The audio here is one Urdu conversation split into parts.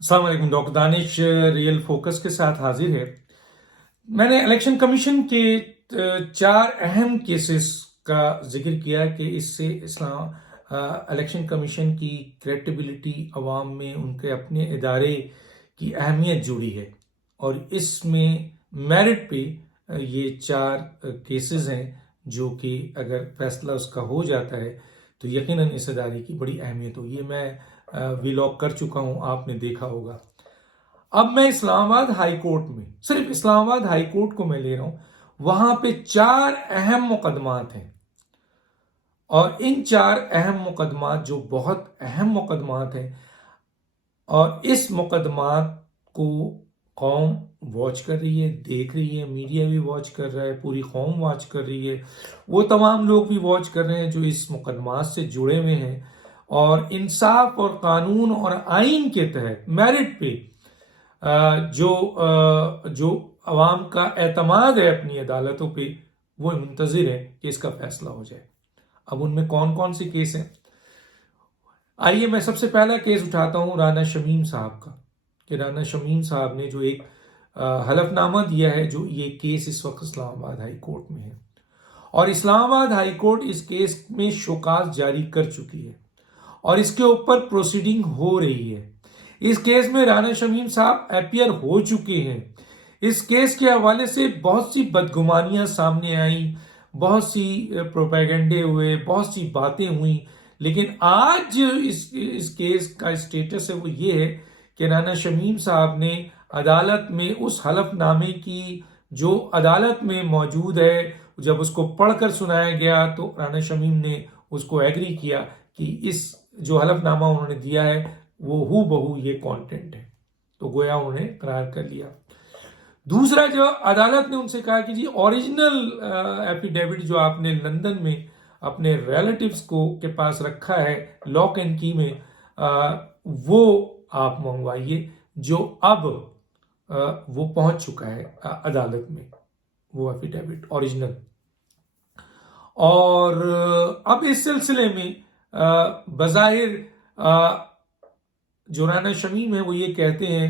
السلام علیکم، ڈاکٹر دانش ریئل فوکس کے ساتھ حاضر ہے۔ میں نے الیکشن کمیشن کے 4 اہم کیسز کا ذکر کیا کہ اس سے الیکشن کمیشن کی کریڈیبلٹی عوام میں ان کے اپنے ادارے کی اہمیت جڑی ہے، اور اس میں میرٹ پہ یہ 4 کیسز ہیں جو کہ اگر فیصلہ اس کا ہو جاتا ہے تو یقیناً اس ادارے کی بڑی اہمیت ہوگی۔ یہ میں ویلاگ کر چکا ہوں، آپ نے دیکھا ہوگا۔ اب میں اسلام آباد ہائی کورٹ میں، صرف اسلام آباد ہائی کورٹ کو میں لے رہا ہوں، وہاں پہ 4 اہم مقدمات ہیں، اور ان 4 اہم مقدمات جو بہت اہم مقدمات ہیں، اور اس مقدمات کو قوم واچ کر رہی ہے، دیکھ رہی ہے، میڈیا بھی واچ کر رہا ہے، پوری قوم واچ کر رہی ہے، وہ تمام لوگ بھی واچ کر رہے ہیں جو اس مقدمات سے جڑے ہوئے ہیں، اور انصاف اور قانون اور آئین کے تحت میرٹ پہ جو عوام کا اعتماد ہے اپنی عدالتوں پہ، وہ منتظر ہے کہ اس کا فیصلہ ہو جائے۔ اب ان میں کون کون سی کیس ہیں؟ آئیے میں سب سے پہلا کیس اٹھاتا ہوں رانا شمیم صاحب کا، کہ رانا شمیم صاحب نے جو ایک حلف نامہ دیا ہے، جو یہ کیس اس وقت اسلام آباد ہائی کورٹ میں ہے، اور اسلام آباد ہائی کورٹ اس کیس میں شوکاز جاری کر چکی ہے، اور اس کے اوپر پروسیڈنگ ہو رہی ہے۔ اس کیس میں رانا شمیم صاحب اپیئر ہو چکے ہیں۔ اس کیس کے حوالے سے بہت سی بدگمانیاں سامنے آئیں، بہت سی پروپیگنڈے ہوئے، بہت سی باتیں ہوئیں، لیکن آج اس کیس کا اسٹیٹس ہے وہ یہ ہے کہ رانا شمیم صاحب نے عدالت میں اس حلف نامے کی جو عدالت میں موجود ہے، جب اس کو پڑھ کر سنایا گیا تو رانا شمیم نے اس کو ایگری کیا کہ اس جو حلف نامہ انہوں نے دیا ہے وہ ہو بہو یہ کانٹینٹ ہے، تو گویا انہوں نے قرار کر لیا۔ دوسرا، جو عدالت نے ان سے کہا کہ جی اوریجنل ایفیڈیوٹ جو آپ نے لندن میں اپنے ریلیٹیوز کے پاس رکھا ہے لاک اینڈ کی میں، وہ آپ منگوائیے، جو اب وہ پہنچ چکا ہے عدالت میں، وہ ایفیڈیوٹ اوریجنل۔ اور اب اس سلسلے میں بظاہر جو رانا شمیم ہے وہ یہ کہتے ہیں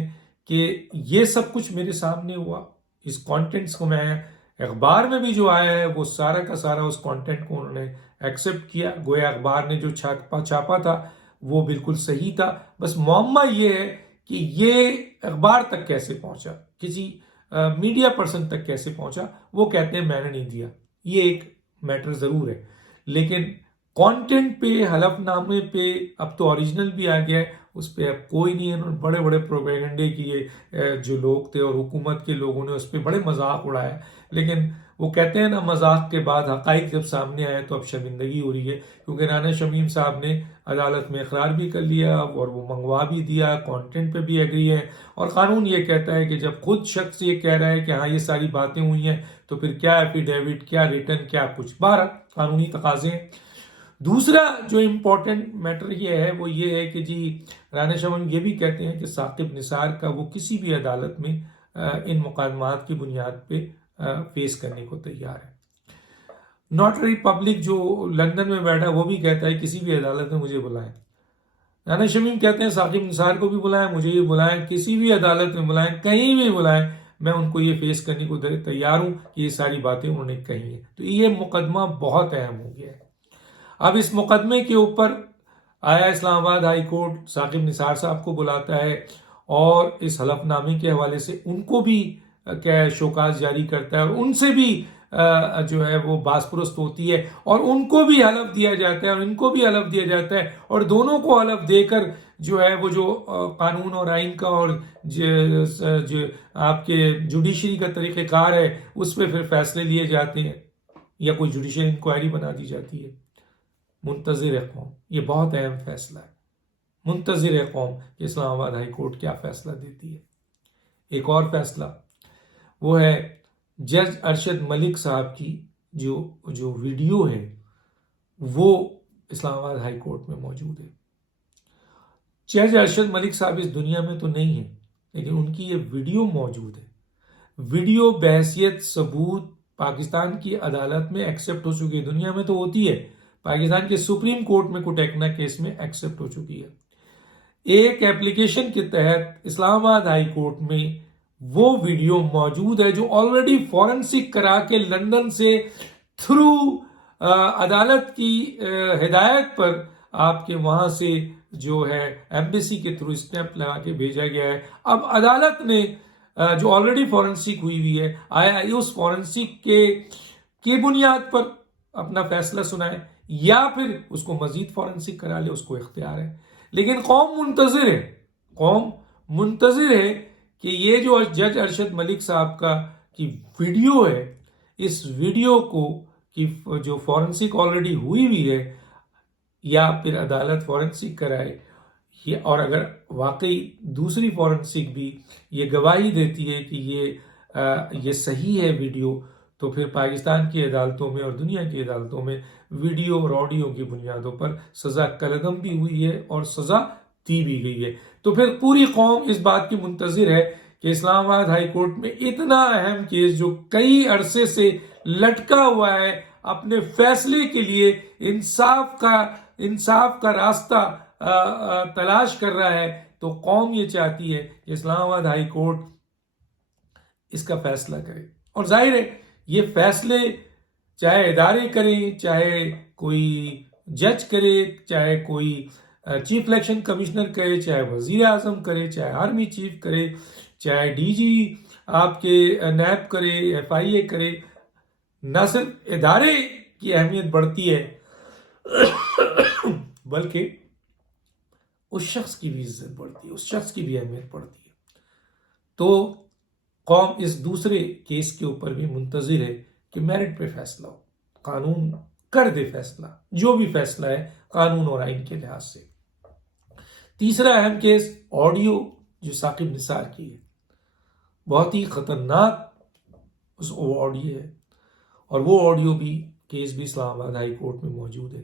کہ یہ سب کچھ میرے سامنے ہوا، اس کانٹینٹس کو میں اخبار میں بھی جو آیا ہے وہ سارا کا سارا اس کانٹینٹ کو انہوں نے ایکسیپٹ کیا، گویا اخبار نے جو چھاپا تھا وہ بالکل صحیح تھا۔ بس معمہ یہ ہے کہ یہ اخبار تک کیسے پہنچا، کسی میڈیا پرسن تک کیسے پہنچا، وہ کہتے ہیں میں نے نہیں دیا، یہ ایک میٹر ضرور ہے، لیکن کانٹینٹ پہ، حلف نامے پہ اب تو اوریجنل بھی آ گیا ہے، اس پہ اب کوئی نہیں ہے۔ انہوں نے بڑے بڑے پروپیگنڈے کیے، جو لوگ تھے اور حکومت کے لوگوں نے اس پہ بڑے مذاق اڑایا، لیکن وہ کہتے ہیں نا مذاق کے بعد حقائق جب سامنے آئے تو اب شرمندگی ہو رہی ہے، کیونکہ رانا شمیم صاحب نے عدالت میں اقرار بھی کر لیا اور وہ منگوا بھی دیا، کانٹینٹ پہ بھی ایگری ہے، اور قانون یہ کہتا ہے کہ جب خود شخص یہ کہہ رہا ہے کہ ہاں یہ ساری باتیں ہوئی ہیں تو پھر کیا ایفیڈیوٹ، کیا ریٹن، کیا کچھ، بہرحال قانونی تقاضے ہیں۔ دوسرا جو امپورٹنٹ میٹر یہ ہے وہ یہ ہے کہ جی رانا شمیم یہ بھی کہتے ہیں کہ ثاقب نثار کا وہ کسی بھی عدالت میں ان مقدمات کی بنیاد پہ فیس کرنے کو تیار ہے۔ نوٹری پبلک جو لندن میں بیٹھا وہ بھی کہتا ہے کسی بھی عدالت میں مجھے بلائیں۔ رانا شمیم کہتے ہیں ثاقب نثار کو بھی بلائیں، مجھے بھی بلائیں، کسی بھی عدالت میں بلائیں، کہیں بھی بلائیں، میں ان کو یہ فیس کرنے کو تیار ہوں کہ یہ ساری باتیں انہوں نے کہی ہیں۔ تو یہ مقدمہ بہت اہم ہو گیا ہے۔ اب اس مقدمے کے اوپر آیا اسلام آباد ہائی کورٹ، ثاقب نثار صاحب کو بلاتا ہے، اور اس حلف نامے کے حوالے سے ان کو بھی شوکاز جاری کرتا ہے، اور ان سے بھی جو ہے وہ باز پرست ہوتی ہے، اور ان کو بھی حلف دیا جاتا ہے اور ان کو بھی حلف دیا جاتا ہے، اور دونوں کو حلف دے کر جو ہے وہ جو قانون اور آئین کا اور جو آپ کے جوڈیشری کا طریقہ کار ہے اس پہ پھر فیصلے لیے جاتے ہیں، یا کوئی جوڈیشل انکوائری بنا دی جاتی ہے۔ منتظر ہے قوم، یہ بہت اہم فیصلہ ہے، منتظر ہے قوم کہ اسلام آباد ہائی کورٹ کیا فیصلہ دیتی ہے۔ ایک اور فیصلہ وہ ہے جج ارشد ملک صاحب کی جو ویڈیو ہے وہ اسلام آباد ہائی کورٹ میں موجود ہے۔ جج ارشد ملک صاحب اس دنیا میں تو نہیں ہے، لیکن ان کی یہ ویڈیو موجود ہے۔ ویڈیو بحیثیت ثبوت پاکستان کی عدالت میں ایکسیپٹ ہو چکی ہے، دنیا میں تو ہوتی ہے، پاکستان کے سپریم کورٹ میں کوٹیکنا کیس میں ایکسیپٹ ہو چکی ہے۔ ایک ایپلیکیشن کے تحت اسلام آباد ہائی کورٹ میں وہ ویڈیو موجود ہے جو آلریڈی فورنسک کرا کے لندن سے تھرو عدالت کی ہدایت پر آپ کے وہاں سے جو ہے ایمبیسی کے تھرو اسٹیمپ لگا کے بھیجا گیا ہے. اب عدالت نے جو آلریڈی فورنسک ہوئی ہے آیا اس فورنسک کے بنیاد پر اپنا فیصلہ سنائے یا پھر اس کو مزید فورنسک کرا لے، اس کو اختیار ہے. لیکن قوم منتظر ہے کہ یہ جو جج ارشد ملک صاحب کی ویڈیو ہے، اس ویڈیو کو کی جو فورنسک آلریڈی ہوئی ہے یا پھر عدالت فورنسک کرائے، اور اگر واقعی دوسری فورنسک بھی یہ گواہی دیتی ہے کہ یہ صحیح ہے ویڈیو، تو پھر پاکستان کی عدالتوں میں اور دنیا کی عدالتوں میں ویڈیو اور آڈیو کی بنیادوں پر سزا کالعدم بھی ہوئی ہے اور سزا دی بھی گئی ہے. تو پھر پوری قوم اس بات کی منتظر ہے کہ اسلام آباد ہائی کورٹ میں اتنا اہم کیس جو کئی عرصے سے لٹکا ہوا ہے، اپنے فیصلے کے لیے انصاف کا راستہ تلاش کر رہا ہے، تو قوم یہ چاہتی ہے کہ اسلام آباد ہائی کورٹ اس کا فیصلہ کرے. اور ظاہر ہے یہ فیصلے چاہے ادارے کریں، چاہے کوئی جج کرے، چاہے کوئی چیف الیکشن کمشنر کرے، چاہے وزیر اعظم کرے، چاہے آرمی چیف کرے، چاہے ڈی جی آپ کے نیب کرے، ایف آئی اے کرے، نہ صرف ادارے کی اہمیت بڑھتی ہے بلکہ اس شخص کی بھی عزت بڑھتی ہے، اس شخص کی بھی اہمیت بڑھتی ہے. تو قوم اس دوسرے کیس کے اوپر بھی منتظر ہے کہ میرٹ پہ فیصلہ ہو، قانون کر دے فیصلہ، جو بھی فیصلہ ہے قانون اور آئین کے لحاظ سے. تیسرا اہم کیس آڈیو جو ثاقب نثار کی ہے، بہت ہی خطرناک وہ آڈیو ہے، اور وہ آڈیو بھی کیس بھی اسلام آباد ہائی کورٹ میں موجود ہے.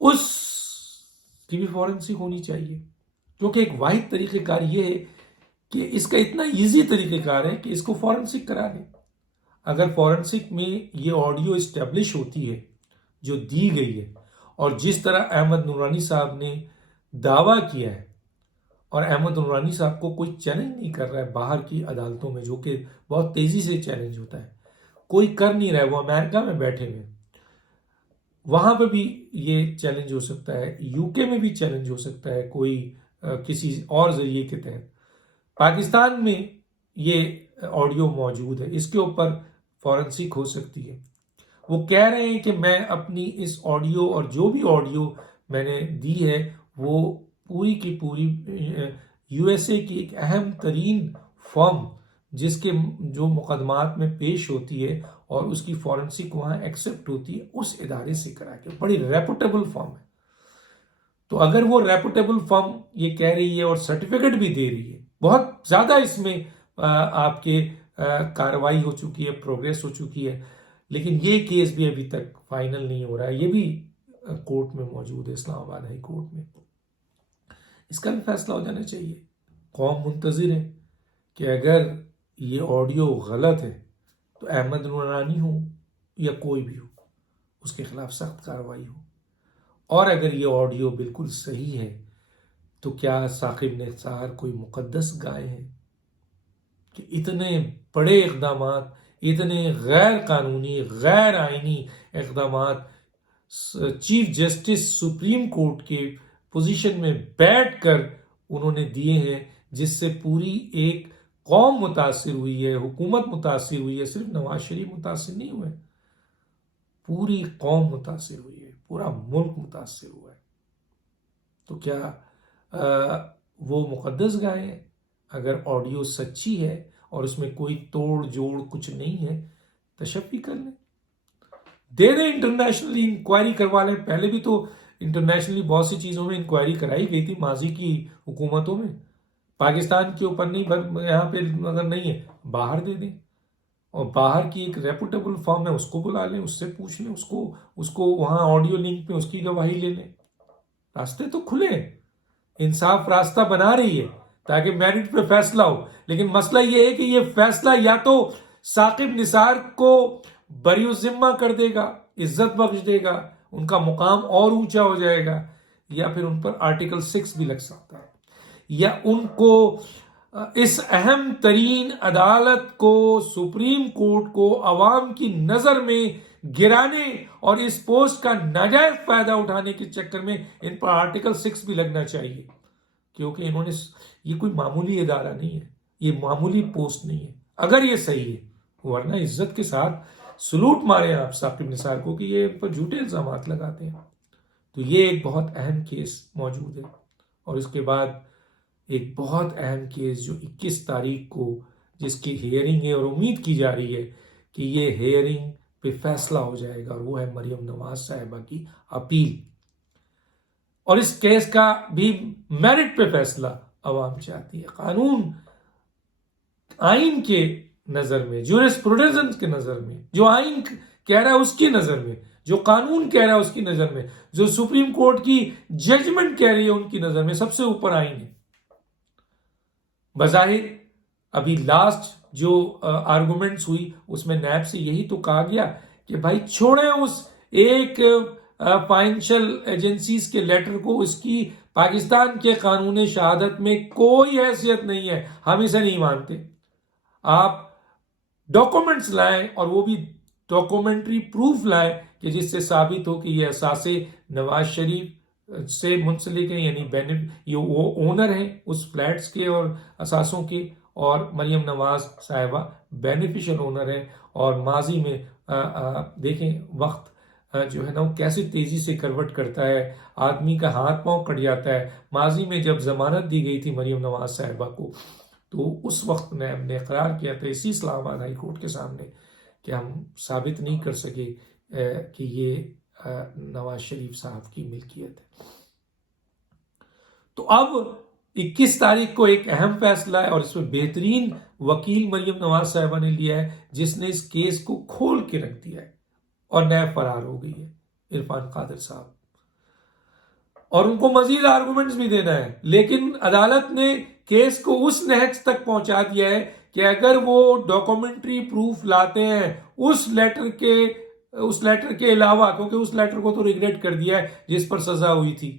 اس کی بھی فورنسک ہونی چاہیے، کیونکہ ایک واحد طریقہ کار یہ ہے کہ اس کا اتنا ایزی طریقہ کار ہے کہ اس کو فورنسک کرا دیں. اگر فورنسک میں یہ آڈیو اسٹیبلش ہوتی ہے جو دی گئی ہے، اور جس طرح احمد نورانی صاحب نے دعویٰ کیا ہے، اور احمد نورانی صاحب کو کوئی چیلنج نہیں کر رہا ہے باہر کی عدالتوں میں، جو کہ بہت تیزی سے چیلنج ہوتا ہے، کوئی کر نہیں رہا ہے، وہ امریکہ میں بیٹھے ہوئے، وہاں پہ بھی یہ چیلنج ہو سکتا ہے، یو کے میں بھی چیلنج ہو سکتا ہے کوئی کسی اور ذریعے کے تحت. پاکستان میں یہ آڈیو موجود ہے، اس کے اوپر فورنسک ہو سکتی ہے. وہ کہہ رہے ہیں کہ میں اپنی اس آڈیو اور جو بھی آڈیو میں نے دی ہے وہ پوری کی پوری یو ایس اے کی ایک اہم ترین فرم جس کے جو مقدمات میں پیش ہوتی ہے اور اس کی فورنسک وہاں ایکسپٹ ہوتی ہے، اس ادارے سے کرا کے، بڑی ریپوٹیبل فرم ہے. تو اگر وہ ریپوٹیبل فرم یہ کہہ رہی ہے اور سرٹیفکیٹ بھی دے رہی ہے، بہت زیادہ اس میں آپ کے کارروائی ہو چکی ہے، پروگریس ہو چکی ہے، لیکن یہ کیس بھی ابھی تک فائنل نہیں ہو رہا ہے، یہ بھی کورٹ میں موجود ہے، اسلام آباد ہائی کورٹ میں. اس کا بھی فیصلہ ہو جانا چاہیے. قوم منتظر ہے کہ اگر یہ آڈیو غلط ہے تو احمد نورانی ہو یا کوئی بھی ہو، اس کے خلاف سخت کارروائی ہو. اور اگر یہ آڈیو بالکل صحیح ہے تو کیا ثاقب نثار کوئی مقدس گائے ہیں کہ اتنے بڑے اقدامات، اتنے غیر قانونی، غیر آئینی اقدامات چیف جسٹس سپریم کورٹ کے پوزیشن میں بیٹھ کر انہوں نے دیے ہیں، جس سے پوری ایک قوم متاثر ہوئی ہے، حکومت متاثر ہوئی ہے. صرف نواز شریف متاثر نہیں ہوئے، پوری قوم متاثر ہوئی ہے، پورا ملک متاثر ہوا ہے. تو کیا وہ مقدس گائے ہیں؟ اگر آڈیو سچی ہے اور اس میں کوئی توڑ جوڑ کچھ نہیں ہے، تشفی کر لیں، دے دیں، انٹرنیشنلی انکوائری کروا لیں. پہلے بھی تو انٹرنیشنلی بہت سی چیزوں میں انکوائری کرائی گئی تھی ماضی کی حکومتوں میں. پاکستان کے اوپر نہیں، یہاں پہ اگر نہیں ہے باہر دے دیں، اور باہر کی ایک ریپوٹیبل فرم ہے اس کو بلا لیں، اس سے پوچھ لیں، اس کو وہاں آڈیو لنک پہ اس کی گواہی لے لیں. راستے تو کھلے ہیں، انصاف راستہ بنا رہی ہے تاکہ میرٹ پہ فیصلہ ہو. لیکن مسئلہ یہ ہے کہ یہ فیصلہ یا تو ثاقب نثار کو بری الذمہ کر دے گا، عزت بخش دے گا، ان کا مقام اور اونچا ہو جائے گا، یا پھر ان پر آرٹیکل 6 بھی لگ سکتا ہے، یا ان کو اس اہم ترین عدالت کو، سپریم کورٹ کو عوام کی نظر میں گرانے اور اس پوسٹ کا ناجائز فائدہ اٹھانے کے چکر میں ان پر آرٹیکل 6 بھی لگنا چاہیے، کیونکہ انہوں نے یہ کوئی معمولی ادارہ نہیں ہے، یہ معمولی پوسٹ نہیں ہے اگر یہ صحیح ہے، ورنہ عزت کے ساتھ سلوٹ مارے آپ ثاقب نثار کو کہ یہ ان پر جھوٹے الزامات لگاتے ہیں۔ تو یہ ایک بہت اہم کیس موجود ہے، اور اس کے بعد ایک بہت اہم کیس جو 21 تاریخ کو جس کی ہیئرنگ ہے، اور امید کی جا رہی ہے کہ یہ ہیئرنگ پہ فیصلہ ہو جائے گا، اور وہ ہے مریم نواز صاحبہ کی اپیل، اور اس کیس کا بھی میرٹ پہ فیصلہ عوام چاہتی ہے۔ قانون آئین کے نظر میں، جورسپروڈنس کے نظر میں، جو آئین کہہ رہا ہے اس کی نظر میں، جو قانون کہہ رہا ہے اس کی نظر میں، جو سپریم کورٹ کی ججمنٹ کہہ رہی ہے ان کی نظر میں، سب سے اوپر آئین ہے۔ بظاہر ابھی لاسٹ جو آرگومنٹس ہوئی اس میں نیب سے یہی تو کہا گیا کہ بھائی چھوڑیں اس ایک فائنینشل ایجنسیز کے لیٹر کو، اس کی پاکستان کے قانون شہادت میں کوئی حیثیت نہیں ہے، ہم اسے نہیں مانتے۔ آپ ڈاکومنٹس لائیں، اور وہ بھی ڈاکومنٹری پروف لائیں کہ جس سے ثابت ہو کہ یہ اثاثے نواز شریف سے منسلک ہیں، یعنی یہ وہ اونر ہیں اس فلیٹس کے اور اثاثوں کے، اور مریم نواز صاحبہ بینیفیشل اونر ہیں۔ اور ماضی میں دیکھیں وقت جو ہے نا وہ کیسے تیزی سے کروٹ کرتا ہے، آدمی کا ہاتھ پاؤں کٹ جاتا ہے۔ ماضی میں جب ضمانت دی گئی تھی مریم نواز صاحبہ کو، تو اس وقت نیب نے اقرار کیا تھا اسی اسلام آباد ہائی کورٹ کے سامنے کہ ہم ثابت نہیں کر سکے کہ یہ نواز شریف صاحب کی ملکیت ہے۔ تو اب 21 تاریخ کو ایک اہم فیصلہ ہے، اور اس میں بہترین وکیل مریم نواز صاحبہ نے لیا ہے جس نے اس کیس کو کھول کے رکھ دیا ہے، اور نیب فرار ہو گئی ہے عرفان قادر صاحب، اور ان کو مزید آرگومنٹس بھی دینا ہے، لیکن عدالت نے کیس کو اس نہج تک پہنچا دیا ہے کہ اگر وہ ڈاکومنٹری پروف لاتے ہیں اس لیٹر کے علاوہ، کیونکہ اس لیٹر کو تو ریگریٹ کر دیا ہے جس پر سزا ہوئی تھی،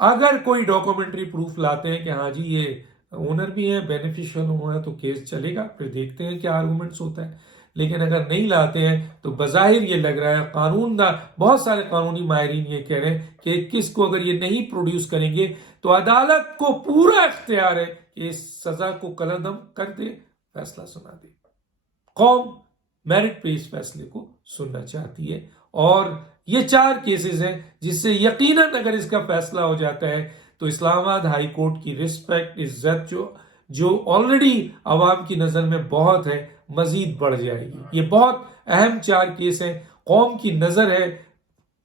اگر کوئی ڈاکومنٹری پروف لاتے ہیں کہ ہاں جی یہ اونر بھی ہیں، بینیفیشل اونر ہے، تو کیس چلے گا، پھر دیکھتے ہیں کیا آرگومنٹس ہوتا ہے۔ لیکن اگر نہیں لاتے ہیں تو بظاہر یہ لگ رہا ہے، قانون دا بہت سارے قانونی ماہرین یہ کہہ رہے ہیں کہ کس کو اگر یہ نہیں پروڈیوس کریں گے تو عدالت کو پورا اختیار ہے کہ اس سزا کو کلعدم کر دے، فیصلہ سنا دے۔ قوم میرٹ پہ اس فیصلے کو سننا چاہتی ہے، اور یہ 4 کیسز ہیں جس سے یقیناً اگر اس کا فیصلہ ہو جاتا ہے تو اسلام آباد ہائی کورٹ کی رسپیکٹ، عزت جو آلریڈی عوام کی نظر میں بہت ہے، مزید بڑھ جائے گی۔ یہ بہت اہم 4 کیس ہیں، قوم کی نظر ہے،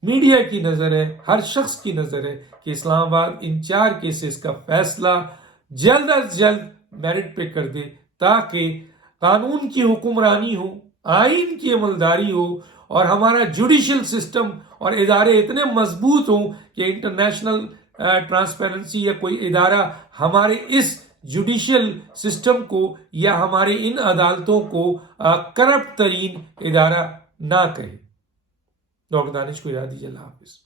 میڈیا کی نظر ہے، ہر شخص کی نظر ہے کہ اسلام آباد ان 4 کیسز کا فیصلہ جلد از جلد میرٹ پہ کر دے، تاکہ قانون کی حکمرانی ہو، آئین کی عملداری ہو، اور ہمارا جوڈیشل سسٹم اور ادارے اتنے مضبوط ہوں کہ انٹرنیشنل ٹرانسپیرنسی یا کوئی ادارہ ہمارے اس جوڈیشل سسٹم کو یا ہمارے ان عدالتوں کو کرپٹ ترین ادارہ نہ کہے۔ ڈاکٹر دانش کو اجازت دیجیے، اللہ حافظ۔